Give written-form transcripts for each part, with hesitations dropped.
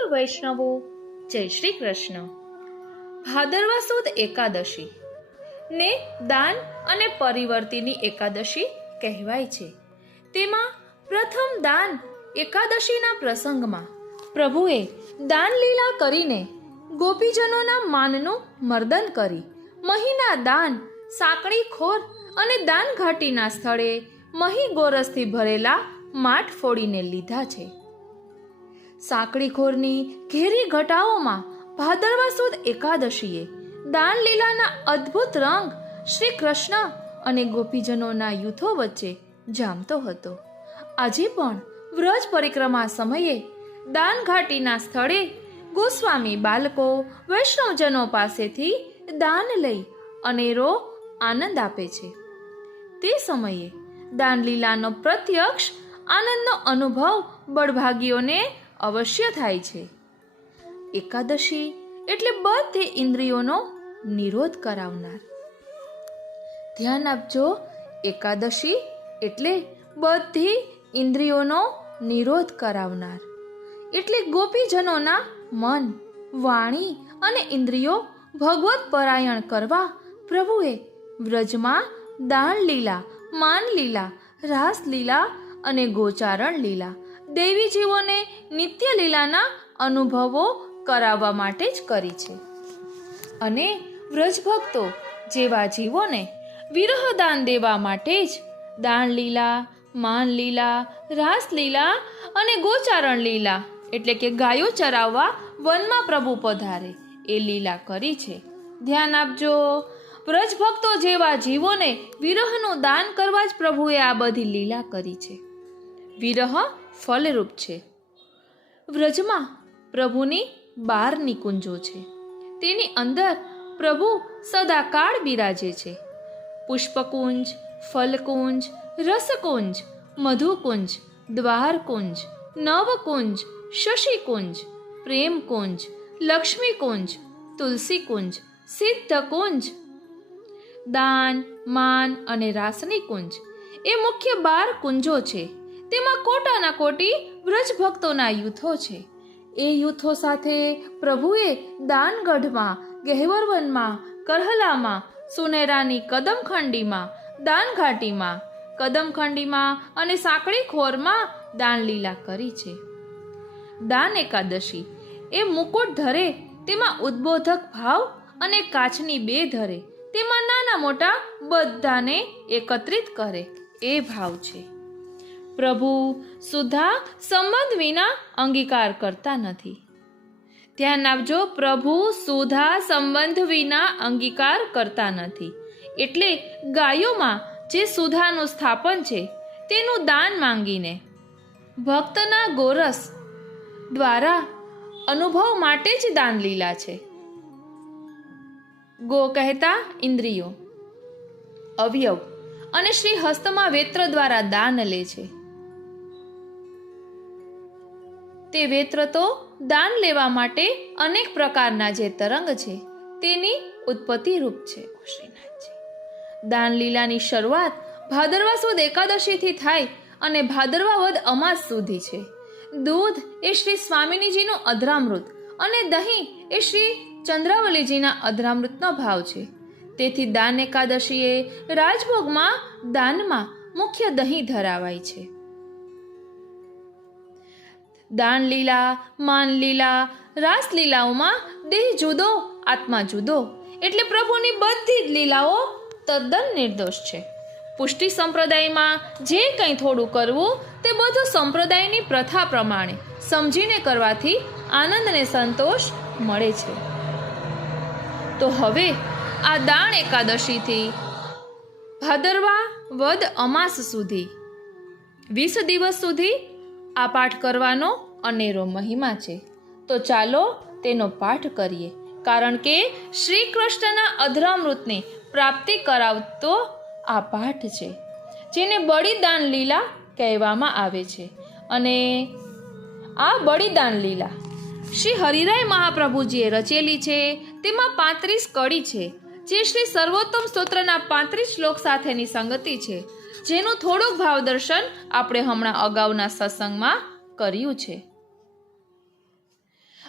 પ્રિય વૈષ્ણવો, જય શ્રી કૃષ્ણ. ભાદરવા સુદ એકાદશી ને દાન અને પરિવર્તિની એકાદશી કહેવાય છે. તેમાં પ્રથમ દાન એકાદશીના પ્રસંગમાં પ્રભુએ દાન લીલા કરીને ગોપીજનોના માનનું મર્દન કરી મહીના દાન, સાંકળી ખોર અને દાન ઘાટીના સ્થળે મહી ગોરસથી ભરેલા માઠ ફોડીને લીધા છે. સાંકળી ખોરની ઘેરી ઘટાઓમાં ભાદરવા સુદ એકાદશીએ દાન લીલાના અદ્ભુત રંગ શ્રી કૃષ્ણ અને ગોપીજનોના યુથો વચ્ચે જામતો હતો. આજે પણ વ્રજ પરિક્રમા સમયે દાન ઘાટીના સ્થળે ગોસ્વામી બાલકો વૈષ્ણવજનો પાસેથી દાન લઈ અનેરો આનંદ આપે છે. તે સમયે દાન લીલાનો પ્રત્યક્ષ આનંદનો અનુભવ બળભાગીઓને અવશ્ય થાય છે. એકાદશી એટલે બધી ઇન્દ્રિયોનો નિરોધ કરાવનાર. ધ્યાન આપજો, એકાદશી એટલે બધી ઇન્દ્રિયોનો નિરોધ કરાવનાર. એટલે ગોપીજનોના મન, વાણી અને ઇન્દ્રિયો ભગવત પરાયણ કરવા પ્રભુએ વ્રજમાં દાન લીલા, માન લીલા, રાસ લીલા અને ગોચારણ લીલા દેવી જીવોને નિત્ય લીલાના અનુભવો કરાવવા માટે જ કરી છે. અને વ્રજભક્તો જેવા જીવોને વિરહ દાન દેવા માટે જ દાન લીલા, માન લીલા, રાસ લીલા અને ગોચારણ લીલા એટલે કે ગાયો ચરાવવા વનમાં પ્રભુ પધારે એ લીલા કરી છે. ધ્યાન આપજો, વ્રજભક્તો જેવા જીવોને વિરહનું દાન કરવા જ પ્રભુએ આ બધી લીલા કરી છે. વિરહ ફલરૂપ છે. વ્રજમાં પ્રભુની 12 નિકુંજો છે. તેની અંદર પ્રભુ સદાકાળ બિરાજે છે. પુષ્પકુંજ, ફલકુંજ, રસકુંજ, મધુકુંજ, દ્વારકુંજ, નવકુંજ, શશિકુંજ, પ્રેમકુંજ, લક્ષ્મીકુંજ, તુલસીકુંજ, સિદ્ધકુંજ, દાન, માન અને રાસની કુંજ એ મુખ્ય 12 કુંજો છે. તેમાં કોટાના કોટી વ્રજભક્તોના યુથો છે. એ યુથો સાથે પ્રભુએ દાનગઢમાં, ગહેવરવનમાં, કરહલામાં, સુનેરાની કદમખંડીમાં, દાનઘાટીમાં, કદમખંડીમાં અને સાંકળી ખોરમાં દાન લીલા કરી છે. દાન એકાદશી એ મુકુટ ધરે તેમાં ઉદ્બોધક ભાવ અને કાચની 2 ધરે તેમાં નાના મોટા બધાને એકત્રિત કરે એ ભાવ છે. પ્રભુ સુધા સંબંધ વિના અંગીકાર કરતા નથી. ધ્યાન આપજો, પ્રભુ સુધા સંબંધ વિના અંગીકાર કરતા નથી. એટલે ગાયોમાં જે સુધાનું સ્થાપન છે તેનું દાન માંગીને ભક્તના ગોરસ દ્વારા અનુભવ માટે જ દાન લીલા છે. ગો કહેતા ઇન્દ્રિયો, અવયવ અને શ્રી હસ્તમાં વેત્ર દ્વારા દાન લે છે. તે વેત્ર તો દાન લેવા માટે અનેક પ્રકારના જે તરંગ છે તેની ઉત્પત્તિ રૂપ છે. શ્રીનાથજી, દાન લીલાની શરૂઆત ભાદરવા સુદ એકાદશીથી થાય અને ભાદરવા વદ અમાસ સુધી છે. દૂધ એ શ્રી સ્વામિનીજીનું અધરામૃત અને દહીં એ શ્રી ચંદ્રાવલીજીના અધરામૃતનો ભાવ છે. તેથી દાન એકાદશીએ રાજભોગમાં દાનમાં મુખ્ય દહીં ધરાવાય છે. દાન લીલા, માન લીલા, રાસ લીલાઓમાં દેહ જુદો, આત્મા જુદો એટલે પ્રભુની બધી જ લીલાઓ તદ્દન નિર્દોષ છે. પુષ્ટિ સંપ્રદાયમાં જે કંઈ થોડું કરવું તે બધું સંપ્રદાયની પ્રથા પ્રમાણે સમજીને કરવાથી આનંદ અને સંતોષ મળે છે. તો હવે આ દાન એકાદશીથી ભાદરવા વદ અમાસ સુધી 20 દિવસ સુધી આ પાઠ કરવાનો અનેરો મહિમા છે. તો ચાલો તેનો પાઠ કરીએ, કારણ કે શ્રી કૃષ્ણના અધરામૃતની પ્રાપ્તિ કરાવતો આ પાઠ છે, જેને બલિદાન લીલા કહેવામાં આવે છે. અને આ બલિદાન લીલા શ્રી હરિરાય મહાપ્રભુજીએ રચેલી છે. તેમાં 35 કડી છે, જે શ્રી સર્વોત્તમ સ્તોત્રના 35 શ્લોક સાથેની સંગતિ છે, જેનું થોડુંક ભાવદર્શન આપણે હમણાં અગાઉના સત્સંગમાં કર્યું છે.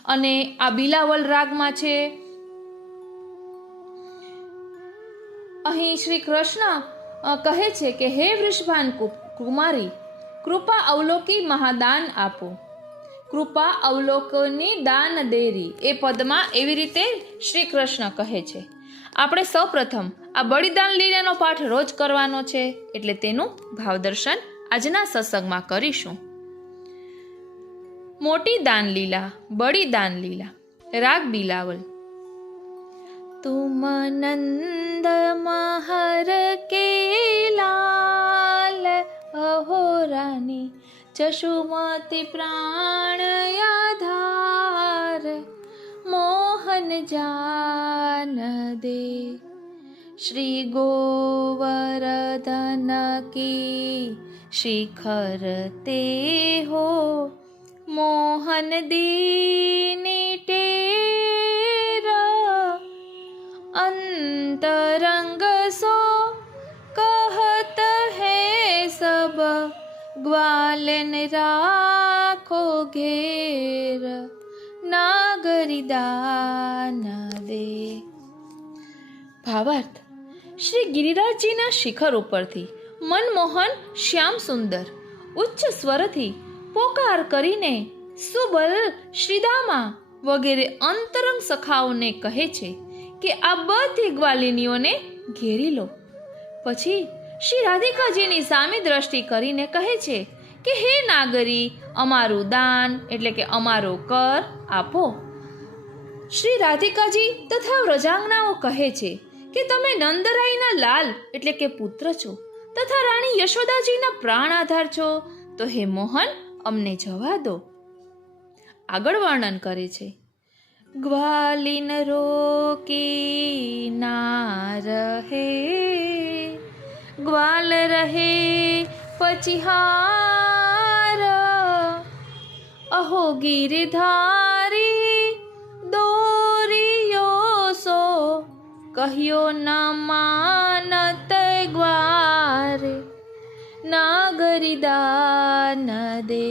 અને આ બિલાવલ રાગમાં છે. અહીં શ્રી કૃષ્ણ કહે છે કે હે વૃષભાન કુમારી, કૃપા અવલોકી મહાદાન આપો. કૃપા અવલોકની દાન દેરી, એ પદમાં એવી રીતે શ્રી કૃષ્ણ કહે છે. આપણે સૌપ્રથમ આ બલિદાન લીલાનો પાઠ રોજ કરવાનો છે, એટલે તેનું ભાવદર્શન આજના સત્સંગમાં કરીશું. મોટી દાન લીલા, બલિદાન લીલા, રાગ બિલાવલ. તુમ નંદ મહર કે લાલ, અહો રાની ચશુમતી પ્રાણ આધાર, મોહન જાન દે. શ્રી ગોવર્ધન કી શિખર તે હો, મોહન દીની ટેર. अंतरंग सो कहत है सब, ग्वालन राखो घेर, नागरी दान दे. ભાવાર્થ. શ્રી ગિરિરાજજીના શિખર ઉપરથી મનમોહન શ્યામ સુંદર ઉચ્ચ સ્વરથી પોકાર કરીને સુબલ, શ્રીદામા વગેરે અંતરંગ સખાઓને કહે છે કે આ બધી ગ્વાલિનીઓને ઘેરી લો. પછી શ્રી રાધિકાજીની સામે દ્રષ્ટિ કરીને કહે છે કે હે નાગરી, અમારું દાન એટલે કે અમારો કર આપો. શ્રી રાધિકાજી તથા વ્રજાંગનાઓ કહે છે કે તમે નંદરાયના લાલ એટલે કે પુત્ર છો તથા રાણી યશોદાજીના પ્રાણ આધાર છો, તો હે મોહન અમને જવા દો. આગળ વર્ણન કરે છે. ગ્વાલિન રોકી ના રહે, ગ્વાલ રહે પચિહાર, અહો ગિરધારી દોરિયો સો, કહ્યો ન માનત ગ્વાર, નાગરી દાન દે.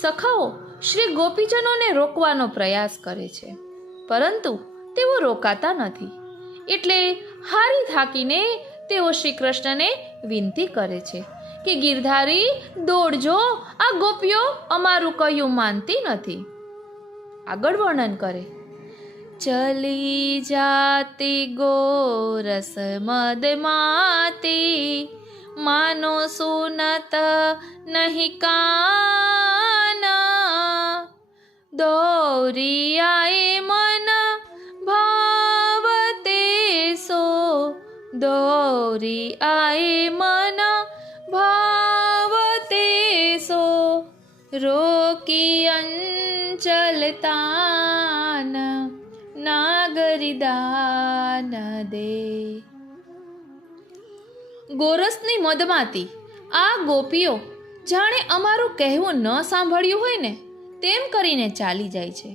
સખાઓ શ્રી ગોપીજનોને રોકવાનો પ્રયાસ કરે છે, પરંતુ તેઓ રોકાતા નથી. એટલે હારી થાકીને તેઓ શ્રી કૃષ્ણને વિનંતી કરે છે કે ગિરધારી દોડજો, આ ગોપીઓ અમારું કહ્યું માનતી નથી. આગળ વર્ણન કરે. ચલી જાતી ગોરસ મદ માતી, માનો સુનત નહીં કાના, દોરિયાએ મન ભાવતે સો, દોરિયાએ મન ભાવતે સો, રોકી અંચલ તાન, નાગરી દાન દે. ગોરસની મદમાતી આ ગોપીઓ જાણે અમારું કહેવું ન સાંભળ્યું હોય ને તેમ કરીને ચાલી જાય છે.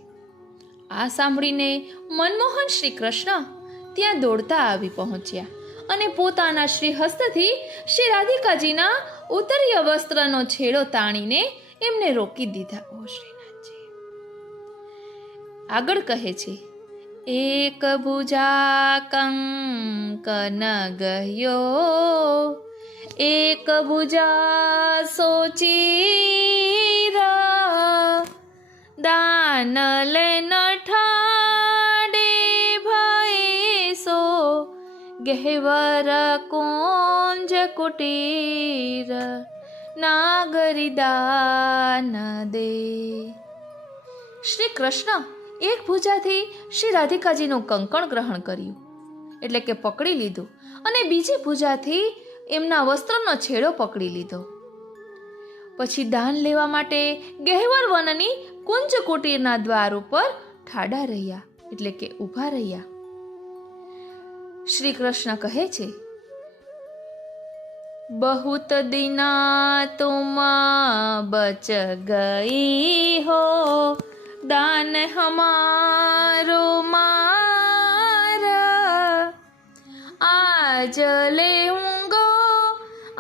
આ સાંભળીને મનમોહન શ્રી કૃષ્ણ ત્યાં દોડતા આવી પહોંચ્યા અને પોતાના શ્રી હસ્તથી શ્રી રાધિકાજીના ઉત્તરીય વસ્ત્રનો છેડો તાણીને એમને રોકી દીધા. ઓ શ્રીનાથજી. આગળ કહે છે. એક ભુજા કંકન ગયો, એક ભુજા સોચીર, દાન લેન ઠાડે ભય સો, ગહેવર કુંજ કુટીર, નાગરી દાન દે. શ્રી કૃષ્ણ એક ભુજાથી શ્રી રાધિકાજીનું કંકણ ગ્રહણ કર્યું એટલે કે પકડી લીધું, અને બીજી ભુજાથી એમના વસ્ત્રનો છેડો પકડી લીધો. પછી દાન લેવા માટે ગહેવર વનની કુંજ કુટીરના દ્વાર ઉપર ઠાડા રહ્યા એટલે કે ઊભા રહ્યા. શ્રી કૃષ્ણ કહે છે. बहुत दिना तुम बच गई हो, दान हमारो मारा, आज लेऊंगो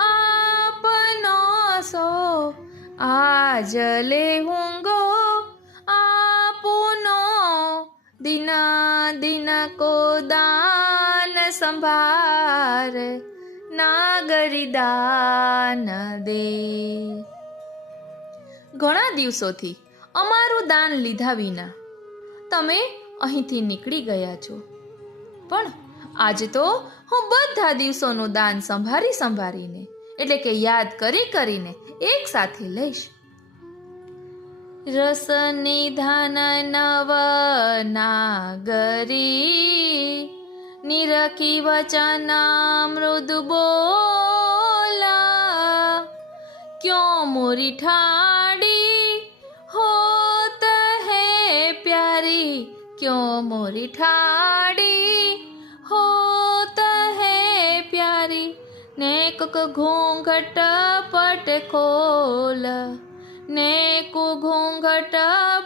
आपनो सो, आज लेऊंगो दिन दिन को दान संभार, नागरी दान दे. ઘણા દિવસોથી અમારું દાન લીધા વિના તમે અહીંથી નીકળી ગયા છો, પણ આજે તો હું બધા દિવસોનું દાન સંભાળીને એટલે કે યાદ કરીને એક સાથે લઈશ. રસ નિધાન નવ નાગરી, નિરખી વચન મૃદુ બોલા, ક્યો મોરી ઠાડી હોત હે પ્યારી, ક્યો મોરી ઠાડી હોત હે પ્યારી, ને કુક ઘૂંઘટ પટ ખોલ, ને કુ ઘૂંઘટ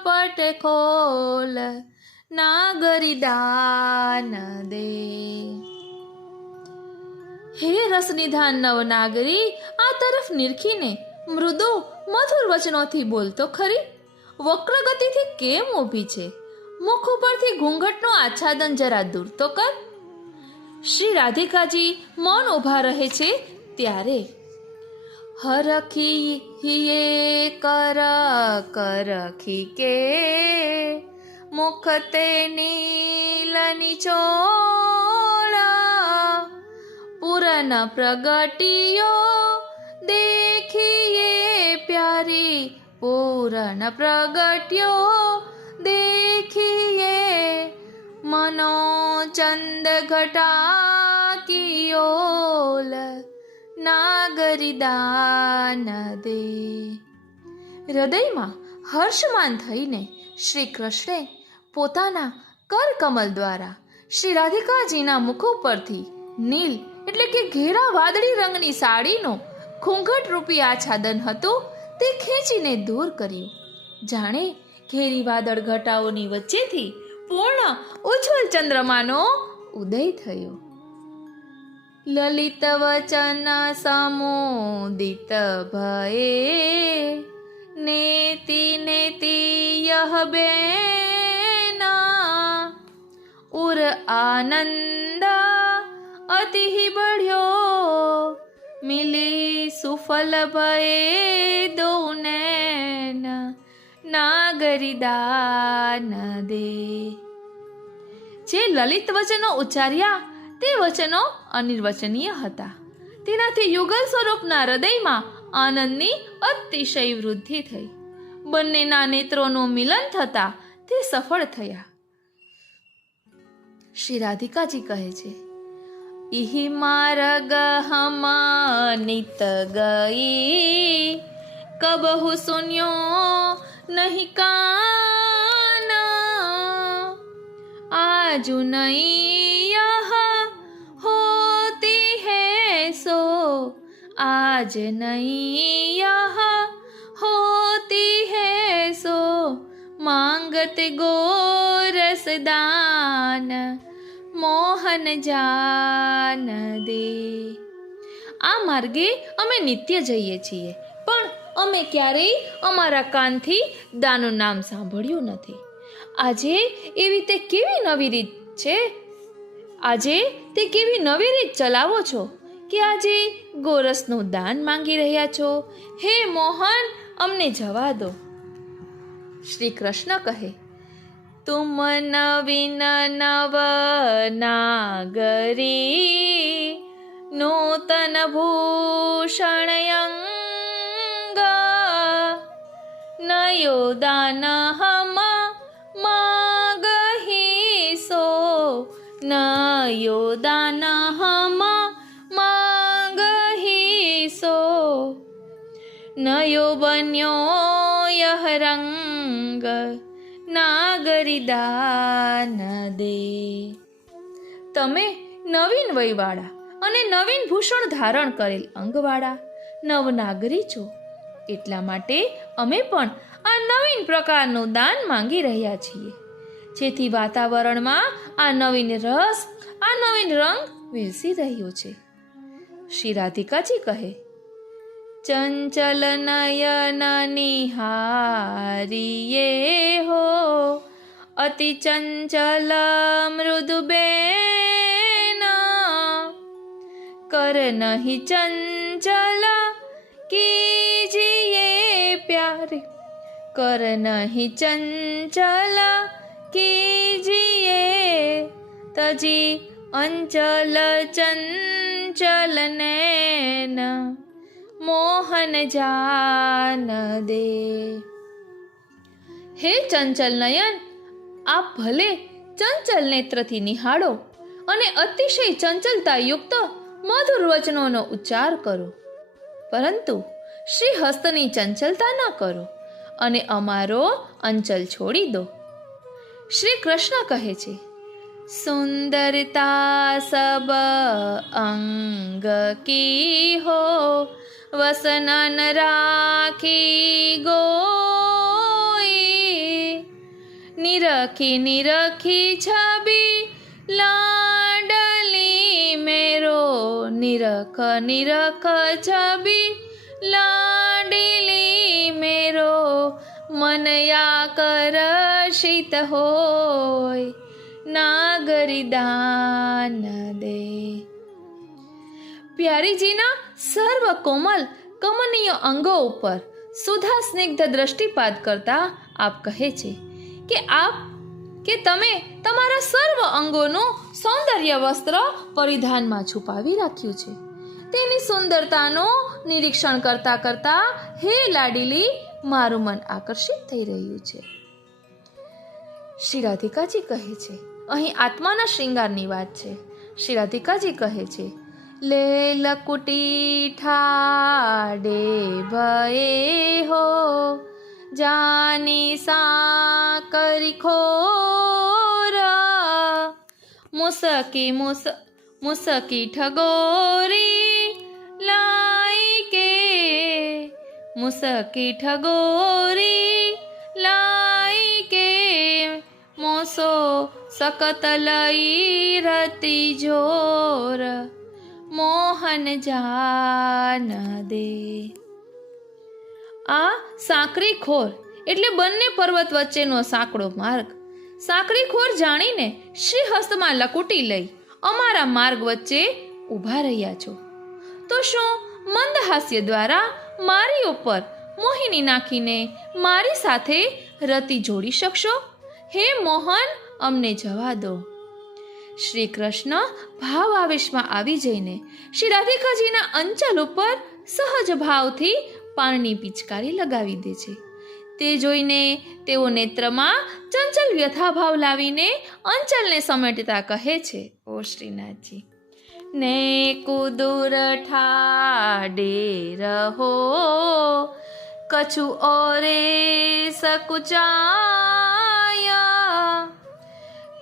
પટ ખોલ, નાગરી દાન દે. હે રસનિધાન નવનાગરી, આ તરફ નિરખીને મૃદુ મધુર વચનોથી બોલતો ખરી. વક્ર ગતિથી કેમ ઊભી છે? મુખ ઉપરથી ઘૂંઘટનું આચ્છાદન જરા દૂર તો કર. શ્રી રાધિકાજી મૌન ઊભા રહે છે ત્યારે હરખી હિયે કર કરખી કે, મુખ તે નીલ નિચોળા, પૂરન પ્રગટિયો દેખીએ પ્યારી, પૂરન પ્રગટ્યો દેખીએ, મનો ચંદ ઘટા કિયોલ, નાગરી દાન દે. હૃદયમાં હર્ષમાન થઈને શ્રી કૃષ્ણે પોતાના કરકમલ દ્વારા શ્રી રાધિકાજીના મુખ ઉપરથી નીલ એટલે કે ઘેરા વાદળી રંગની સાડીનો ઘૂંઘટ રૂપી આચ્છાદન હતું તે ખેંચીને દૂર કર્યું. જાણે ઘેરી વાદળ ઘટાઓની વચ્ચેથી પૂર્ણ ઉજ્જવલ ચંદ્રમાનો ઉદય થયો. લલિત વચન સમોદિત ભયે, નેતિ નેતિ યહ બેના, ઉર આનંદ અતિ બઢ્યો, મિલી સુફલ ભયે દો નૈન, નાગરી દાન દે. જે લલિત વચનો ઉચ્ચાર્યા તે વચનો અનિર્વચનીય હતા. તેનાથી યુગલ સ્વરૂપના હૃદયમાં આનંદની અતિશય વૃદ્ધિ થઈ. બંનેના નેત્રોનું મિલન થતા તે સફળ થયા. શ્રી રાધિકાજી કહે છે, ઇહી માર્ગ હમ નિત ગઈ, કબહુ સુન્યો નહીં કાના, આજુ નહીં યહ હોતી હૈ સો, આજ નહીં યહ હોતી હૈ સો, માંગતે ગોરસ દાન, મોહન જાન દે. આ માર્ગે અમે નિત્ય જઈએ છીએ, પણ અમે ક્યારેય અમારા કાનથી દાનનું નામ સાંભળ્યું નથી. આજે એવી તે કેવી નવી રીત છે, આજે તે કેવી નવી રીત ચલાવો છો કે આજે ગોરસનું દાન માંગી રહ્યા છો? હે મોહન, અમને જવા દો. શ્રી કૃષ્ણ કહે, તુમ નવીન નવ નાગરી, નૂતન ભૂષણયંગ, નયો દાન હમ માગહી સો, નયો દાન હમ માગહી સો, નયો બન્યો યહ રંગ, નાગરી દાન દે. તમે નવીન વયવાળા અને નવીન ભૂષણ ધારણ કરેલ અંગવાળા નવનાગરી છો, એટલા માટે અમે પણ આ નવીન પ્રકારનું દાન માંગી રહ્યા છીએ, જેથી વાતાવરણમાં આ નવીન રસ, આ નવીન રંગ વિલસી રહ્યો છે. શ્રી રાધિકાજી કહે, ચંચલ નયન નિહારીએ હો, अति चंचल मृदुबेन, कर नहीं चंचल कीजिए प्यारे, कर नहीं चंचल कीजिए, तजी अंचल चंचल नैन, मोहन जान दे। हे चंचल नयन, आप भले चंचल नेत्रથી નિહાળો અને અતિશય ચંચલતાયુક્ત મધુર વચનોનો ઉચ્ચાર કરો, પરંતુ શ્રી હસ્તની ચંચલતા ન કરો અને અમારો અંચલ છોડી દો. શ્રી કૃષ્ણ કહે છે, સુંદરતા સબ અંગ કી હો, વસનન રાખી ગોઈ, નિરખી નિરખી છબી લાડલી મેરો, નિરખ નિરખ છબી લાડલી મેરો, મનયા કરશિત હોય, નાગરી દાન દે. પ્યારીજીના સર્વ કોમલ કમનીય અંગો ઉપર સુધા સ્નિગ્ધ દ્રષ્ટિપાત કરતા આપ કહે છે કે તમે તમારા સર્વ અંગોનું સૌંદર્ય વસ્ત્ર પરિધાનમાં છુપાવી રાખ્યું છે. તેની સુંદરતાનું નિરીક્ષણ કરતા કરતા હે લાડીલી, મારું મન આકર્ષિત થઈ રહ્યું છે. શ્રી રાધિકાજી કહે છે, અહીં આત્માના શ્રૃંગારની વાત છે. શ્રી રાધિકાજી કહે છે, લે લકુટી ઠાડે ભયે હો, જાની સાકરી ખોરા, મુસકી મુસકી ઠગોરી લાઈ કે, મુસકી ઠગોરી લાઈ કે, મોસો સકત લઈ રતી જોર, મોહન જાન દે. આ સાંકરી ખોર એટલે બંને પર્વત વચ્ચેનો સાંકડો માર્ગ. સાંકરી ખોર જાણીને શ્રી હસ્તમાં લકુટી લઈ અમારા માર્ગ વચ્ચે ઊભા રહ્યા છો, તો શું મંદહાસ્ય દ્વારા મારી ઉપર મોહિની નાખીને મારી સાથે રતિ જોડી શકશો? હે મોહન, અમને જવા દો. શ્રી કૃષ્ણ ભાવ આવેશમાં આવી જઈને શ્રી રાધિકાજીના અંચલ ઉપર સહજ ભાવથી પાણીની પિચકારી લગાવી દે છે. તે જોઈને તેઓ નેત્રમાં ચંચલ વ્યથાભાવ લાવીને અંચલને સમેટતા કહે છે, ઓ શ્રીનાથજી, ને કુદુર ઠાડે રહો, કछु ઓરે સકુચાયા,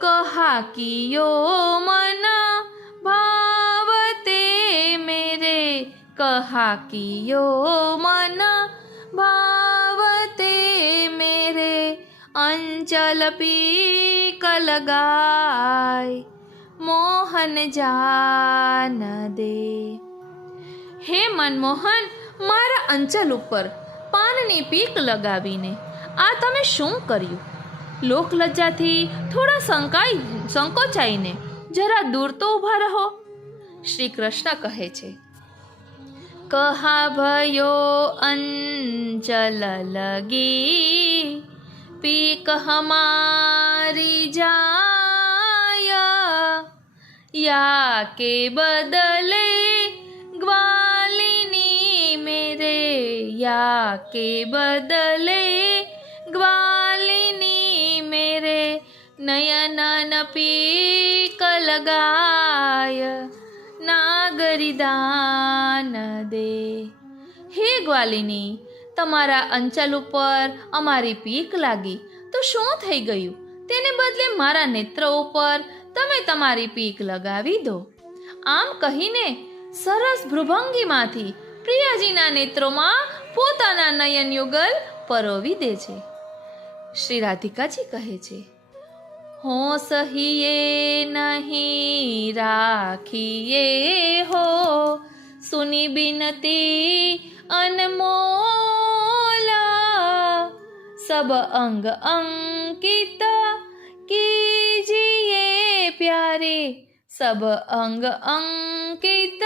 કહા કિયો મન ભાવતે મેરે, કહા કિયો મન ભાવતે મેરે, અંચલ પીક લગાય, મોહન જાન દે. હે મનમોહન, મારા અંચલ ઉપર પાનની પીક લગાવીને આ તમે શું કર્યું? લોકલજ્જાથી થોડા સંકોચાઈને જરા દૂર તો ઊભા રહો. શ્રી કૃષ્ણ કહે છે, કહા ભયો અંચલ લગી, પીક હમારી જાયા, યા કે બદલે ગ્વાલિની મેરે, યા કે બદલે ગ્વાલિની મેરે, નયનન પીક લગાય, નાગરી દાન દે. હે ગ્વાલિની, તમારા અંચલ ઉપર અમારી પીક લાગી તો શું થઈ ગયું? તેને બદલે મારા નેત્ર ઉપર તમે તમારી પીક લગાવી દો. આમ કહીને સરસ ભ્રુભંગીમાંથી પ્રિયાજીના નેત્રોમાં પોતાના નયન યુગલ પરોવી દે છે. શ્રી રાધિકાજી કહે છે, હોશ હિએ નહીં રાખીએ હો, સુની બિનતી અનમોલા, સબ અંગ અંકિત कीजिए प्यारे सब अंग अंकित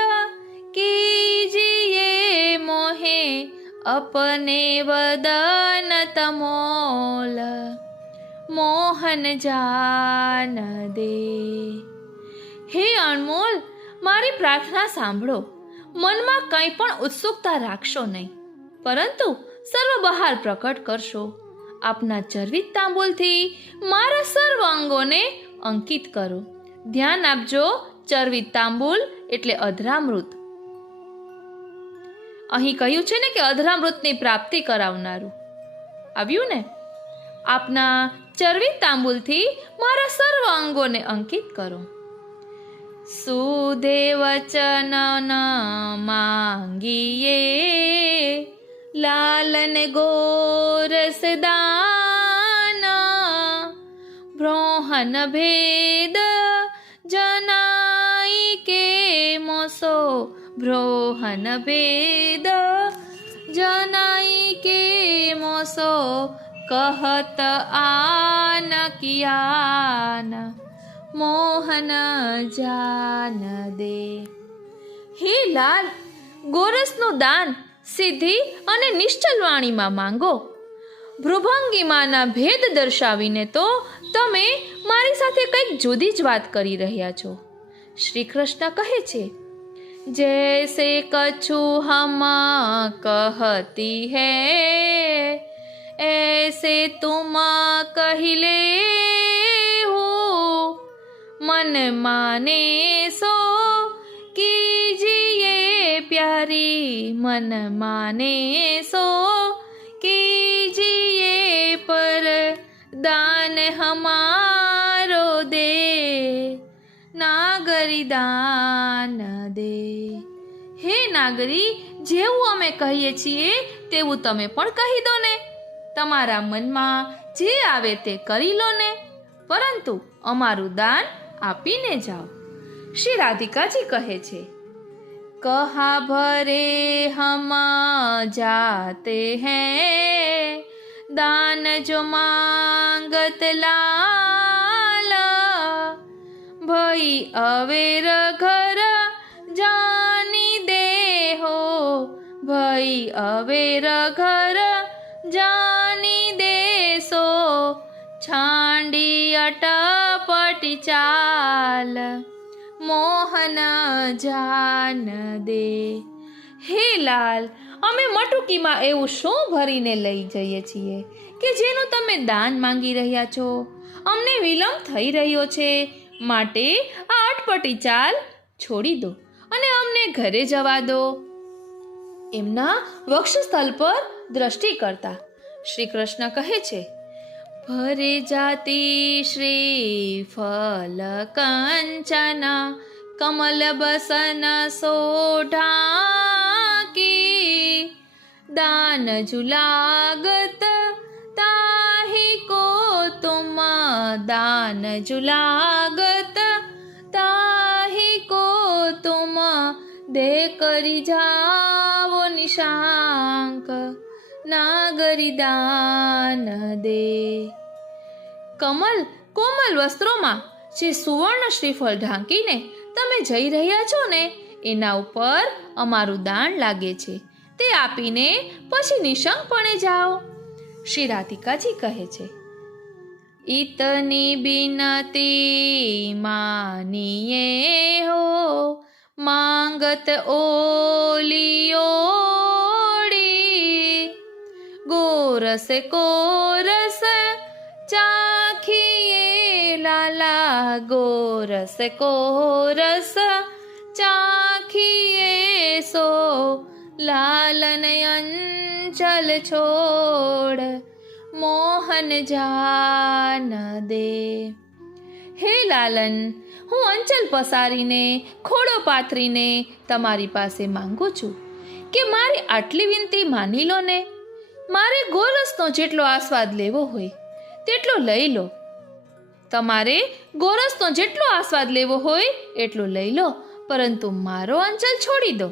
कीजिए मोहे अपने वदन तमोल મોહન જાન દે. હે અણમોલ, મારી પ્રાર્થના સાંભળો. મનમાં કંઈ પણ ઉત્સુકતા રાખશો નહીં, પરંતુ સર્વ બહાર પ્રકટ કરશો. આપના ચર્વિત તાંબુલથી મારા સર્વ અંગોને અંકિત કરો. ધ્યાન આપજો, ચર્વિત તાંબુલ એટલે અધરામૃત. અહીં કહ્યું છે ને કે અધરામૃતની પ્રાપ્તિ કરાવનારું. આવ્યું ને? આપના ચર્વિત તાંબુલથી મારા સર્વ અંગોને અંકિત કરો. સુદેવચન માંગીએ લાલન ગોરસ દાન બ્રોહન ભેદ જનાઈ કે મોસો બ્રોહન ભેદ જનાઈ કે મોસો કહત આન કિયાન મોહન જાન દે. હે લાલ, ગોરસનું દાન સિદ્ધિ અને નિશ્ચલ વાણીમાં માંગો. ભૃભંગીમાના ભેદ દર્શાવીને તો તમે મારી સાથે કંઈક જુદી જ વાત કરી રહ્યા છો. શ્રી કૃષ્ણ કહે છે, જૈસે કछु હમ કહતી હૈ ऐसे तुम कहले हो मन माने सो कीजिए प्यारी मन माने सो कीजिए पर दान हमारो दे नागरी दान દે. હે નાગરી, જેવું અમે કહીએ છીએ તેવું તમે પણ કહી દો ને. તમારા મનમાં જે આવે તે કરી લો ને, પરંતુ અમારું દાન આપીને જાઓ. શ્રી રાધિકાજી કહે છે, કહા ભરે હમ જાતે હૈ દાન જો માંગત લાલ ભઈ અવેર ઘર જાની દે હો ભઈ અવેર ઘર જાની દેસો છાંડી અટપટી ચાલ મોહન જાન દે. હે લાલ, અમે મટુકીમાં એવું શું ભરીને લઈ જઈએ છીએ કે જેનું તમે દાન માંગી રહ્યા છો? અમને વિલંબ થઈ રહ્યો છે, માટે આ અટપટી ચાલ છોડી દો અને અમને ઘરે જવા દો. એમના વક્ષસ્થળ પર દ્રષ્ટિ કરતા શ્રી કૃષ્ણ કહે છે, ભરે જાતી શ્રી ફલ કંચન કમલ બસન સોઢાકી દાન જુલાગત તાહી કો તુમ દાન જુલાગત તાહી કો તુમ દે કરી જાવો નિશાંક નાગરી દાન દે. કમલ કોમલ વસ્ત્રોમાં જે સુવર્ણ શ્રીફળ ઢાંકીને તમે જઈ રહ્યા છો ને, એના ઉપર અમારું દાન લાગે છે. તે આપીને પછી નિશંકપણે જાઓ. શ્રી રાધિકાજી કહે છે, ઇતની બિનતી માનીએ હો માંગત ઓલિયોડી ગોરસ કોરસ ચાખીએ લાલા ગોરસ કોરસ ચાખીએ સો લાલન અંચલ છોડ મોહન જાન દે. હે લાલન, હું અંચલ પસારીને ખોડો પાથરીને તમારી પાસે માંગુ છું કે મારી આટલી વિનંતી માની લો ને. મારે ગોરસનો જેટલો આસ્વાદ લેવો હોય તેટલો લઈ લો. તમારે ગોરસનો જેટલો આસ્વાદ લેવો હોય એટલો લઈ લો, પરંતુ મારો અંચલ છોડી દો.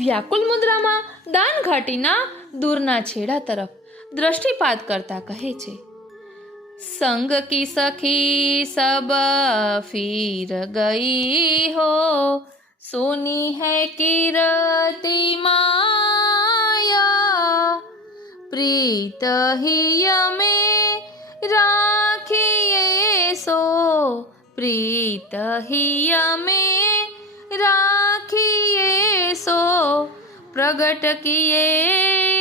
વ્યાકુલ મુદ્રામાં દાન ઘાટીના દૂરના છેડા તરફ દ્રષ્ટિપાત કરતા કહે છે, संग की सखी सब फिर गई हो, सुनी है कीरति माया, प्रीत ही में राखिए सो, प्रीत ही में राखिए सो, प्रगट किए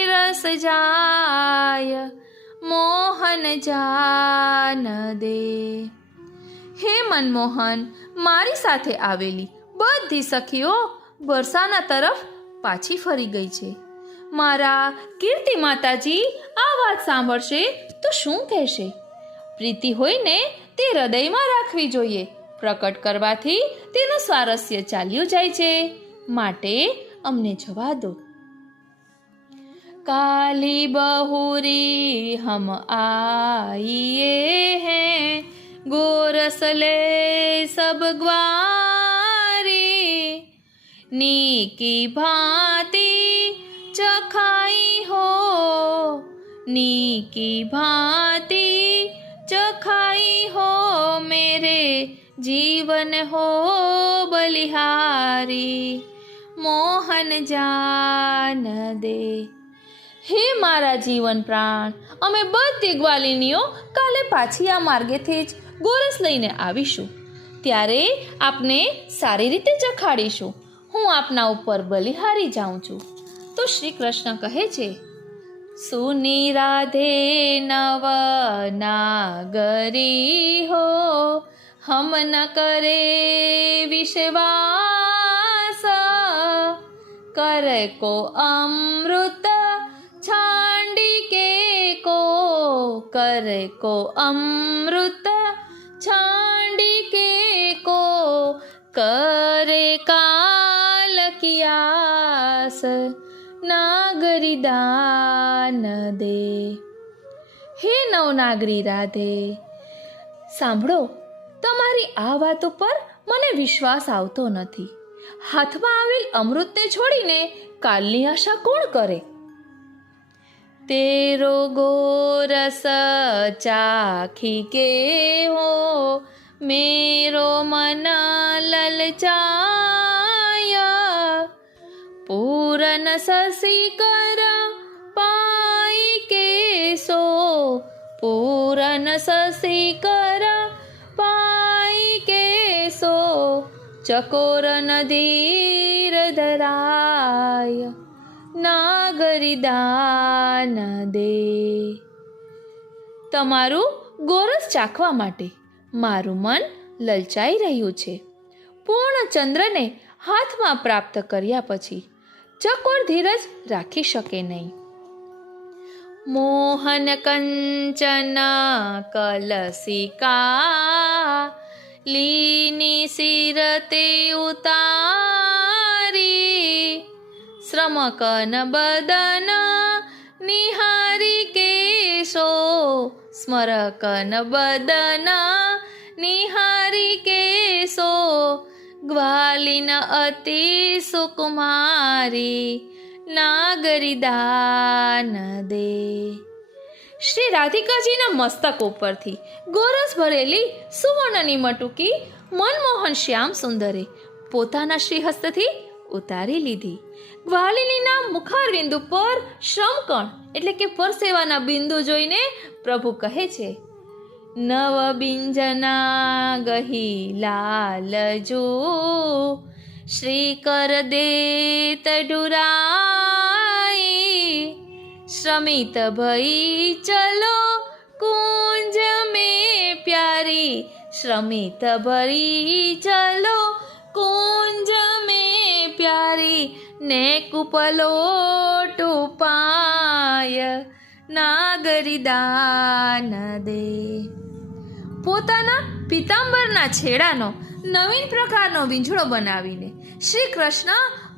रस जाय, મોહન જાન દે. હે મનમોહન, મારી સાથે આવેલી બધી સખીઓ બરસાના તરફ પાછી ફરી ગઈ છે. મારા કીર્તિ માતાજી આ વાત સાંભળશે તો શું કહેશે? પ્રીતિ હોય ને તે હૃદયમાં રાખવી જોઈએ. પ્રકટ કરવાથી તેનું સ્વારસ્ય ચાલ્યું જાય છે. માટે અમને જવા દો. काली बहुरी हम आइए हैं, गोरस ले सब ग्वारी, नीकी भांति चखाई हो, नीकी भांति चखाई हो, मेरे जीवन हो बलिहारी, मोहन जान दे. હે મારા જીવન પ્રાણ, અમે બધી ગ્વાલિનીઓ કાલે પાછી આ માર્ગેથી જ ગોરસ લઈને આવીશું. ત્યારે આપને સારી રીતે ચખાડીશું. હું આપના ઉપર બલિહારી જાઉં છું. તો શ્રી કૃષ્ણ કહે છે, સુની રાધે નવ નાગરી હો, હમ ન કરે વિશ્વાસ, કરે કો અમૃત छांडी के को, करे को अमृत छांडी के को, करे काल कियास, नागरी दान दे. હે નવનાગરી રાધે, સાંભળો, તમારી આ વાત ઉપર મને વિશ્વાસ આવતો નથી. હાથમાં આવેલ અમૃતને છોડીને કાલની આશા કોણ કરે? तेरो गोरस चाखी के हो, मेरो मन ललचाया, पूरन ससी कर पाई के सो, पूरन ससी कर पाई के सो, चकोर नदीर धराय, નાગરી દાન દે. તમારું ગોરસ ચાખવા માટે મારું મન લલચાઈ રહ્યું છે. પૂર્ણ ચંદ્રને હાથમાં પ્રાપ્ત કર્યા પછી ચકોર ધીરજ રાખી શકે નહીં. મોહન કંચન કલસિકા, લીની સિરતે ઉતારી, શ્રમકન બદન નિહારી કેશો, સ્મરકન બદન નિહારી કેશો, ગ્વાલિન અતિ સુકુમારી, નાગરી દાન દે. શ્રી રાધિકાજીના મસ્તક ઉપરથી ગોરસ ભરેલી સુવર્ણની મટુકી મનમોહન શ્યામ સુંદરે પોતાના શ્રીહસ્તથી ઉતારી લીધી. ગ્વાલિનીના મુખારબિંદુ પર શ્રમકણ એટલે કે પરસેવાના બિંદુ જોઈને પ્રભુ કહે છે, નવ બિંજના ગહી લાલજો, શ્રી કર દેત ડુરાઈ, શ્રમિત ભઈ ચલો કુંજ में प्यारी, श्रमित भरी चलो कुंज में प्यारी, ने कुपलोट पाय नागरी दान दे. પોતાના પિતાંબરના છેડાનો નવીન પ્રકારનો વીંઝળો બનાવીને શ્રી કૃષ્ણ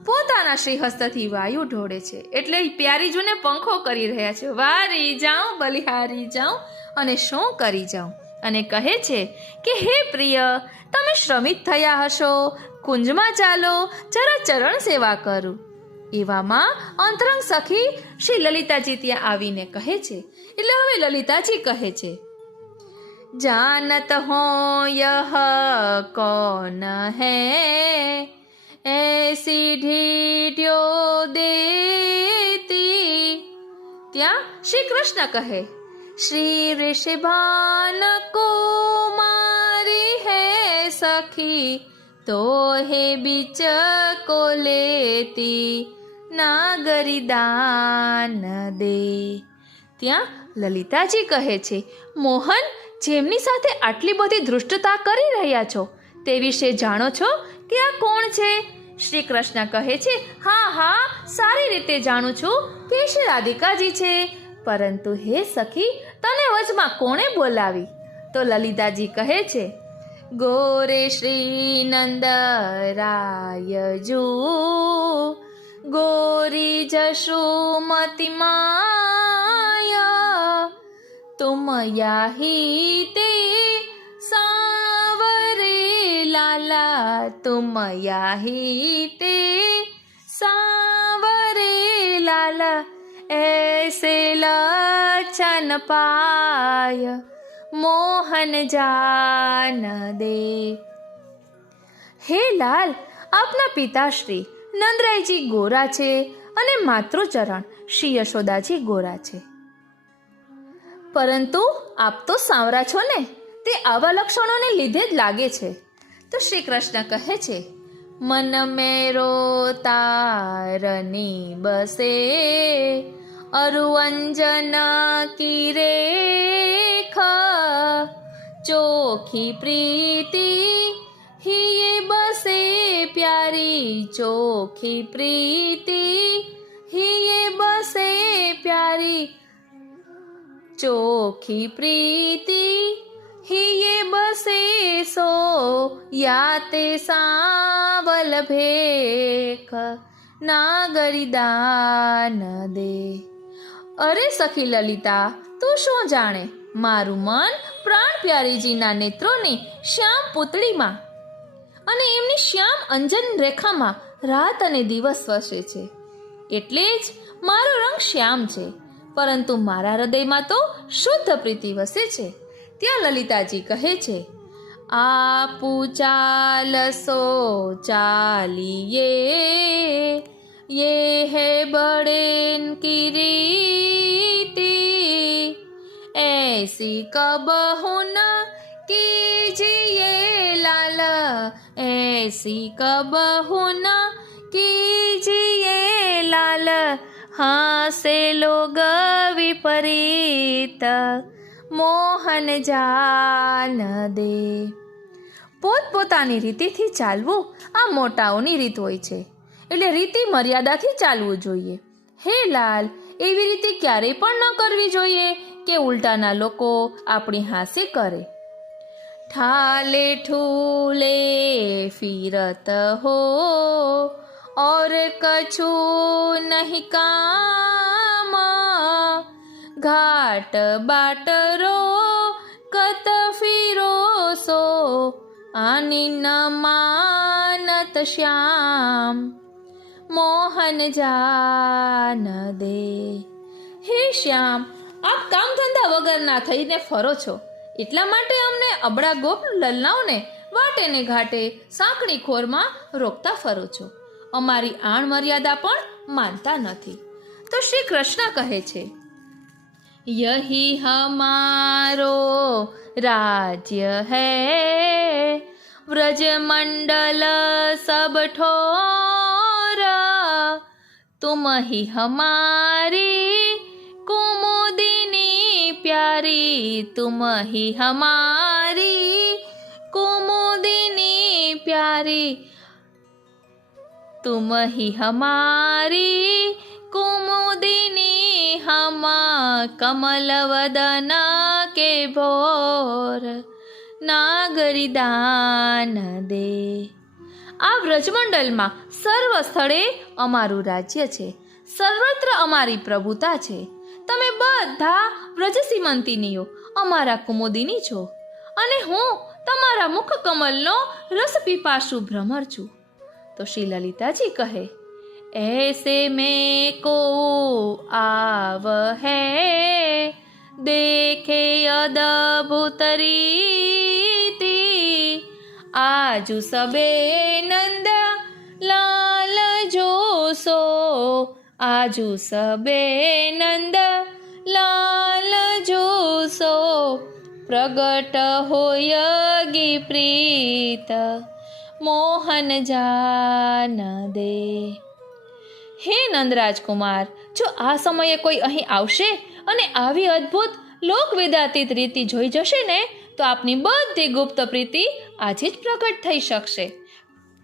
પોતાના શ્રીહસ્તથી વાયુ ઢોળે છે. એટલે પ્યારીજુને પંખો કરી રહ્યા છે, વારી જાઉં બલિહારી જાઉં અને શું કરી જાઉં. અને કહે છે કે હે પ્રિય, તમે શ્રમિત થયા હશો, કુંજમાં ચાલો, જરા ચરણ સેવા કરું. એવામાં અંતરંગ સખી શ્રી લલિતાજી ત્યાં આવીને કહે છે. એટલે હવે લલિતાજી કહે છે, जानत हो यह कौन है, ऐसी ढीढ्યો દેતી. ત્યાં શ્રી કૃષ્ણ કહે, શ્રી ઋષભાન કુમારી હૈ સખી, તો હે બીચ કો લેતી, નાગરી દાન દે. ત્યાં લલિતાજી કહે છે, મોહન, જેમની સાથે આટલી બધી ધૃષ્ટતા કરી રહ્યા છો તે વિશે જાણો છો કે આ કોણ છે? શ્રી કૃષ્ણ કહે છે, હા હા, સારી રીતે જાણું છું કે શ્રી રાધિકાજી છે. પરંતુ હે સખી, તને વચમાં કોણે બોલાવી? તો લલિતાજી કહે છે, ગોરે શ્રી નંદરાયજુ, ગોરી જશોમતી માયા, तुम याही ते सावरे लाला, तुम याही ते सावरे लाला, ऐसे लक्षण पाय मोहन जान दे. હે લાલ, આપના પિતાશ્રી નંદરાયજી ગોરા છે અને માતૃચરણ શ્રી યશોદાજી ગોરા છે, પરંતુ આપ તો સાવરા છો ને, તે આવા લક્ષણોને લીધે જ લાગે છે. તો શ્રી કૃષ્ણ કહે છે, મન મેરો તારની બસે, અરુઅંજન કી રેખા, ચોખી પ્રીતિ હિયે બસે પ્યારી, ચોખી પ્રીતિ હિયે બસે પ્યારી, ચોખી પ્રીતિ હિયે બસે સો, યાતે સાવલ ભેખ, નાગરી દાન દે. અરે સખી લલિતા, તું શું જાણે, મારું મન પ્રાણ પ્યારીજીના નેત્રોની શ્યામ પૂતળીમાં અને એમની શ્યામ અંજન રેખામાં રાત અને દિવસ વસે છે, એટલે જ મારો રંગ શ્યામ છે, પરંતુ મારા હૃદયમાં તો શુદ્ધ પ્રીતિ વસે છે. ત્યાં લલિતાજી કહે છે, આપુ ચાલસો ચાલીએ, યે હે બડેન કી રીતિ, ऐसी कबहु न कीजिए लाल, ऐसी कबहु न कीजिए लाल, हासे लोग विपरीत મોહન જાન દે. પોતપોતાની રીતિથી ચાલવું આ મોટાઓની રીત હોય છે, એટલે રીતિ મર્યાદાથી ચાલવું જોઈએ. હે લાલ, એવી રીતે ક્યારેય પણ ન કરવી જોઈએ કે ઉલટાના લોકો આપણી હાંસી કરે. ઠાલે ઠૂલે ફિરત હો और कछु नहीं काम, घाट बाट रो कत फिरो सो, आनी न मानत श्याम મોહન જાન દે. હે શ્યામ, આપ કામ ધંધા વગરના થઈને ફરો છો, એટલા માટે અમને અબળા ગોપ લલ્લાઓને વાટે ને ઘાટે સાંકડી ખોરમાં રોકતા ફરો છો, અમારી આણ મર્યાદા પણ માનતા નથી. તો શ્રી કૃષ્ણ કહે છે, યહી હમારો રાજ્ય હૈ, વ્રજ મંડલ સબ ઠોર, तुम ही हमारी कुमुदिनी प्यारी, तुम ही हमारी कुमुदिनी प्यारी, तुम ही हमारी कुमुदिनी, हम कमल वदन के भोर, नागरी दान दे. આ વ્રજમંડળમાં સર્વ સ્થળે અમારું રાજ્ય છે, સર્વત્ર અમારી પ્રભુતા છે. તમે બધા વ્રજસીમંતિનીઓ અમારા કુમુદિની છો, અને હું તમારા મુખ કમલનો રસ પીપાસુ ભ્રમર છું. તો શ્રી લલિતાજી કહે, ऐसे में को आव है, દેખે અદભુત રીતિ, આજુ સબે નંદ લાલ જોશો, આજુ સબે નંદ લાલ જોશો, પ્રગટ હોયગી પ્રીત મોહન જાન દે. હે નંદરાજકુમાર, જો આ સમયે કોઈ અહીં આવશે અને આવી અદ્ભુત લોકવેદાતીત રીતિ જોઈ જશે ને, તો આપની બધી ગુપ્ત પ્રીતિ આજે જ પ્રગટ થઈ શકશે,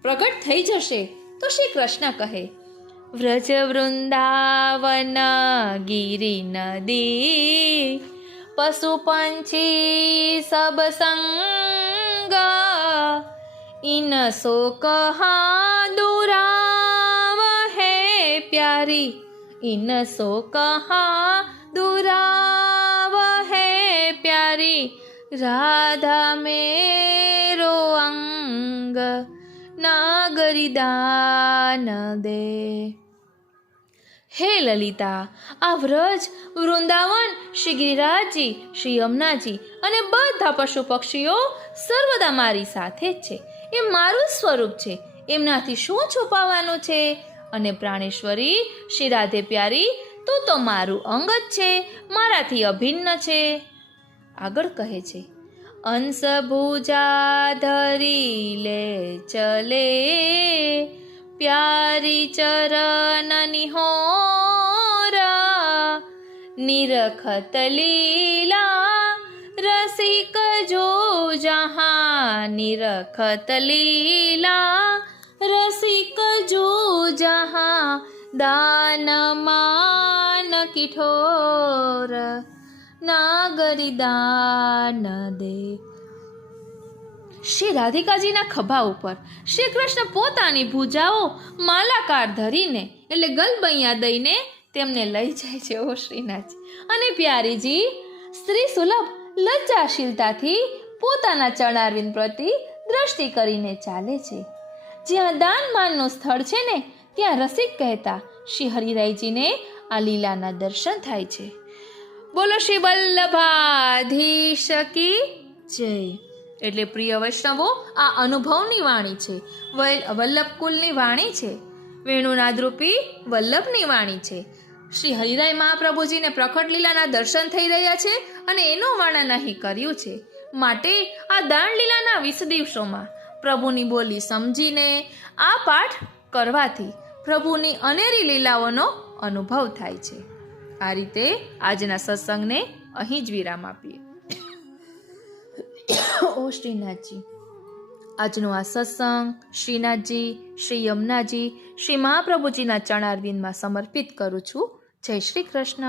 પ્રગટ થઈ જશે. તો શ્રી કૃષ્ણ કહે, વ્રજ વૃંદાવન ગિરી નદી, પશુ પંછી સબ સંગ, ઇન સો કહા દુરાવ હે પ્યારી, ઇન સો કહા દુરાવ હે પ્યારી, રાધા મેરો અંગ નાગરી દાન દે. હે લલિતા, આ વ્રજ વૃંદાવન, શ્રી ગિરિરાજજી, શ્રી યમુનાજી અને બધા પશુ પક્ષીઓ સર્વદા મારી સાથે જ છે. એ મારું સ્વરૂપ છે, એમનાથી શું છુપાવવાનું છે? અને પ્રાણેશ્વરી શ્રી રાધે પ્યારી, તું તો મારું અંગ જ છે, મારાથી અભિન્ન છે. આગળ કહે છે, અંશ ભુજા ધરી લે ચલે, પ્યારી ચરણ નિહોરા, નિરખત લીલા રસિક જો જહાં, નિરખત લીલા રસિક જો જહાં, દાન માન કિઠોર નાગરી દાન દે. શ્રી રાધિકાજીના ખભા ઉપર શ્રી કૃષ્ણ પોતાની ભુજાઓ માલાકાર ધરીને એટલે ગલબૈયા દઈને તેમને લઈ જાય છે. ઓ શ્રીનાથજી. અને પ્યારીજી સ્ત્રી સુલભ લજ્જાશીલતાથી પોતાના ચરણારવિંદ પ્રતિ દ્રષ્ટિ કરીને ચાલે છે. જ્યાં દાનમાનનું સ્થળ છે ને, ત્યાં રસિક કહેતા શ્રી હરિરાયજીને આ લીલાના દર્શન થાય છે. બોલો શ્રી વલ્લભાધીશ કી જય. એટલે પ્રિય વૈષ્ણવો, આ અનુભવની વાણી છે, વલ્લભ કુલની વાણી છે, વેણુનાદરૂપી વલ્લભની વાણી છે. શ્રી હરિરાય મહાપ્રભુજીને પ્રકટ લીલાના દર્શન થઈ રહ્યા છે અને એનું વર્ણન અહીં કર્યું છે. માટે આ દાંડલીલાના 20 દિવસોમાં પ્રભુની બોલી સમજીને આ પાઠ કરવાથી પ્રભુની અનેરી લીલાઓનો અનુભવ થાય છે. આ રીતે આજના સત્સંગને અહીં જ વિરામ આપીએ. ઓ શ્રીનાથજી, આજનો આ સત્સંગ શ્રીનાથજી, શ્રી યમુનાજી, શ્રી મહાપ્રભુજીના ચરણારવિંદમાં સમર્પિત કરું છું. જય શ્રી કૃષ્ણ.